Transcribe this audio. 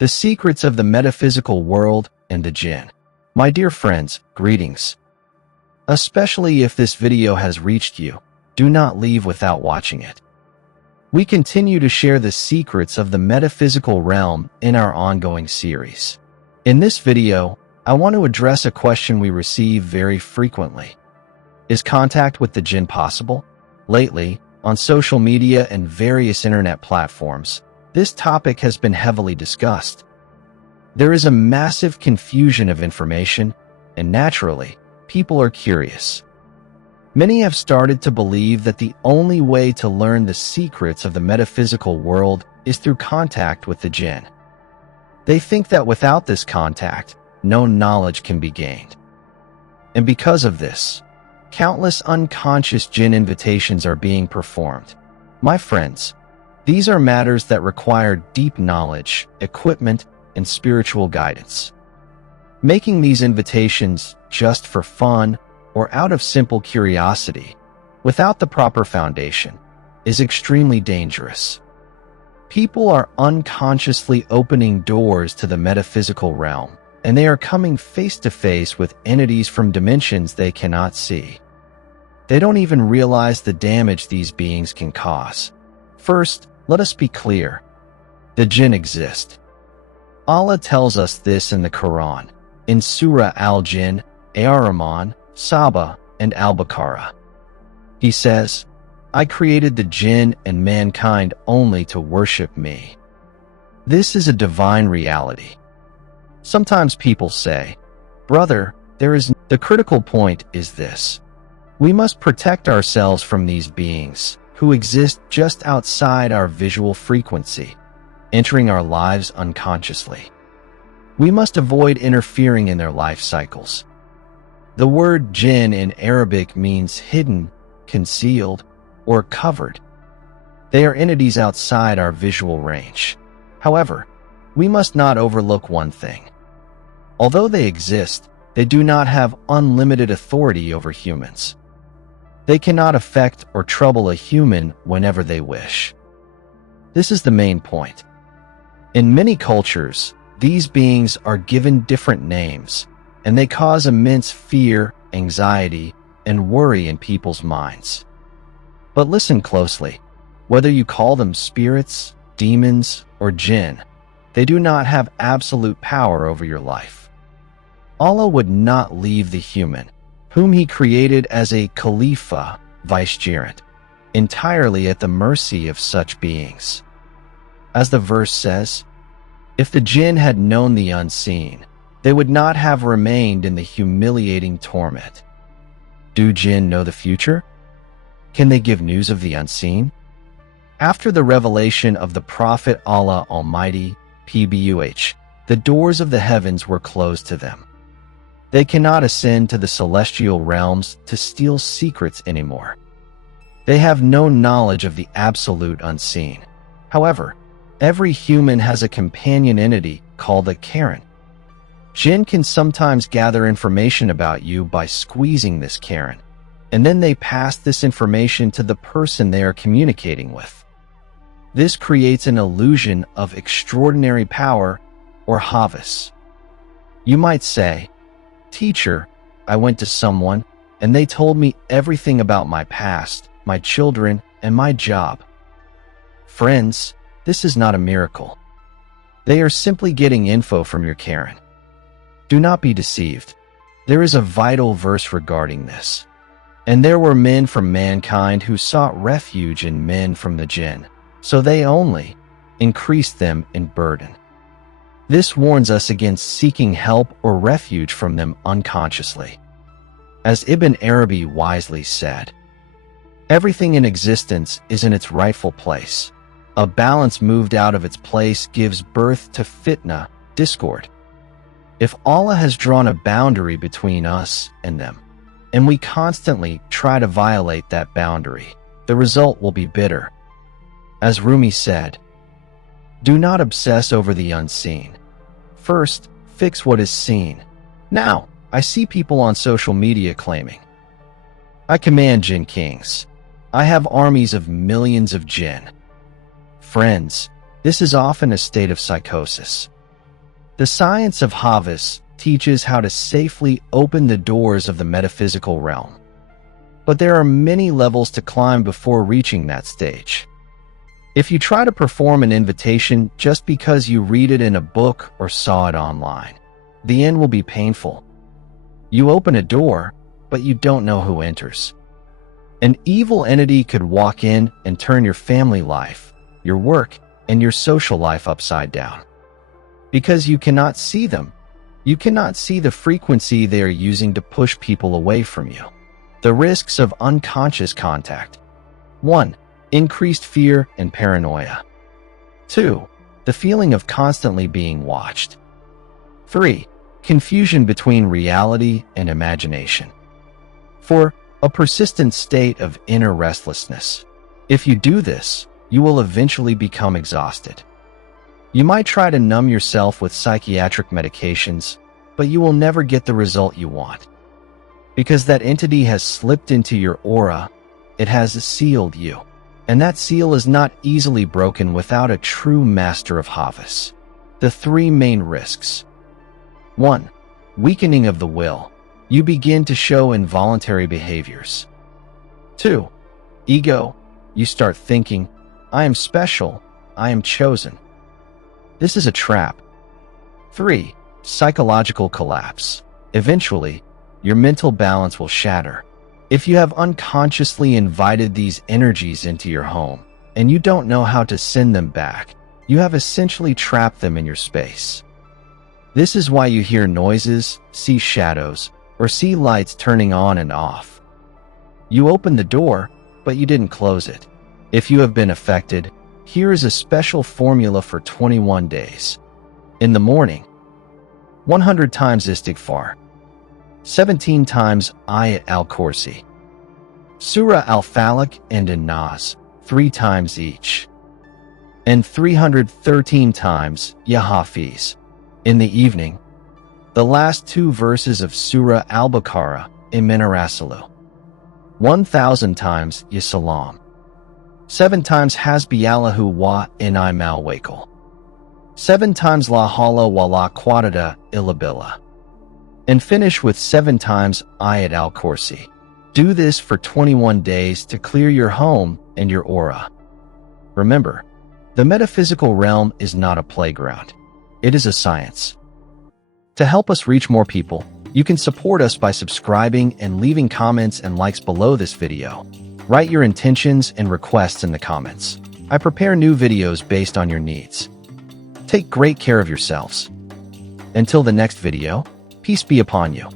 The secrets of the metaphysical world and the jinn. My dear friends, greetings. Especially if this video has reached you, do not leave without watching it. We continue to share the secrets of the metaphysical realm in our ongoing series. In this video, I want to address a question we receive very frequently. Is contact with the jinn possible? Lately, on social media and various internet platforms, this topic has been heavily discussed. There is a massive confusion of information, and naturally, people are curious. Many have started to believe that the only way to learn the secrets of the metaphysical world is through contact with the jinn. They think that without this contact, no knowledge can be gained. And because of this, countless unconscious jinn invitations are being performed. My friends, these are matters that require deep knowledge, equipment, and spiritual guidance. Making these invitations just for fun or out of simple curiosity, without the proper foundation, is extremely dangerous. People are unconsciously opening doors to the metaphysical realm, and they are coming face to face with entities from dimensions they cannot see. They don't even realize the damage these beings can cause. First, let us be clear. The jinn exist. Allah tells us this in the Quran, in Surah Al-Jinn, Ar-Rahman, Saba, and Al-Baqarah. He says, I created the jinn and mankind only to worship me. This is a divine reality. Sometimes people say, brother, the critical point is this. We must protect ourselves from these beings who exist just outside our visual frequency, entering our lives unconsciously. We must avoid interfering in their life cycles. The word jinn in Arabic means hidden, concealed, or covered. They are entities outside our visual range. However, we must not overlook one thing. Although they exist, they do not have unlimited authority over humans. They cannot affect or trouble a human whenever they wish. This is the main point. In many cultures, these beings are given different names, and they cause immense fear, anxiety, and worry in people's minds. But listen closely. Whether you call them spirits, demons, or jinn, they do not have absolute power over your life. Allah would not leave the human, whom He created as a Khalifa, vicegerent, entirely at the mercy of such beings. As the verse says, if the jinn had known the unseen, they would not have remained in the humiliating torment. Do jinn know the future? Can they give news of the unseen? After the revelation of the Prophet Allah Almighty, PBUH, the doors of the heavens were closed to them. They cannot ascend to the celestial realms to steal secrets anymore. They have no knowledge of the absolute unseen. However, every human has a companion entity called a Karen. Jinn can sometimes gather information about you by squeezing this Karen, and then they pass this information to the person they are communicating with. This creates an illusion of extraordinary power or havis. You might say, Teacher, I went to someone and they told me everything about my past, my children, and my job. Friends, this is not a miracle. They are simply getting info from your Karen. Do not be deceived. There is a vital verse regarding this. And there were men from mankind who sought refuge in men from the jinn, so they only increased them in burden. This warns us against seeking help or refuge from them unconsciously. As Ibn Arabi wisely said, everything in existence is in its rightful place. A balance moved out of its place gives birth to fitna, discord. If Allah has drawn a boundary between us and them, and we constantly try to violate that boundary, the result will be bitter. As Rumi said, do not obsess over the unseen. First, fix what is seen. Now, I see people on social media claiming, I command jinn kings. I have armies of millions of jinn. Friends, this is often a state of psychosis. The science of Havas teaches how to safely open the doors of the metaphysical realm. But there are many levels to climb before reaching that stage. If you try to perform an invitation just because you read it in a book or saw it online, the end will be painful. You open a door, but you don't know who enters. An evil entity could walk in and turn your family life, your work, and your social life upside down. Because you cannot see them, you cannot see the frequency they are using to push people away from you. The risks of unconscious contact. 1. Increased fear and paranoia. 2. The feeling of constantly being watched. 3. Confusion between reality and imagination. 4. A persistent state of inner restlessness. If you do this, you will eventually become exhausted. You might try to numb yourself with psychiatric medications, but you will never get the result you want. Because that entity has slipped into your aura, it has sealed you. And that seal is not easily broken without a true master of Havas. The 3 main risks. 1. Weakening of the will. You begin to show involuntary behaviors. 2. Ego. You start thinking, I am special, I am chosen. This is a trap. 3. Psychological collapse. Eventually, your mental balance will shatter. If you have unconsciously invited these energies into your home, and you don't know how to send them back, you have essentially trapped them in your space. This is why you hear noises, see shadows, or see lights turning on and off. You opened the door, but you didn't close it. If you have been affected, here is a special formula for 21 days. In the morning, 100 times istighfar. 17 times Ayat al-Kursi, Surah al-Falaq and an-Nas, 3 times each, and 313 times Ya Hafiz. In the evening, the last 2 verses of Surah al-Baqarah, Imena Rasulu, 1,000 times Ya Salam, 7 times Hasbi Allahu wa ni'mal wakil, 7 times La hawla wa la quwwata illa billah, and finish with 7 times Ayat al-Kursi. Do this for 21 days to clear your home and your aura. Remember, the metaphysical realm is not a playground. It is a science. To help us reach more people, you can support us by subscribing and leaving comments and likes below this video. Write your intentions and requests in the comments. I prepare new videos based on your needs. Take great care of yourselves. Until the next video, peace be upon you.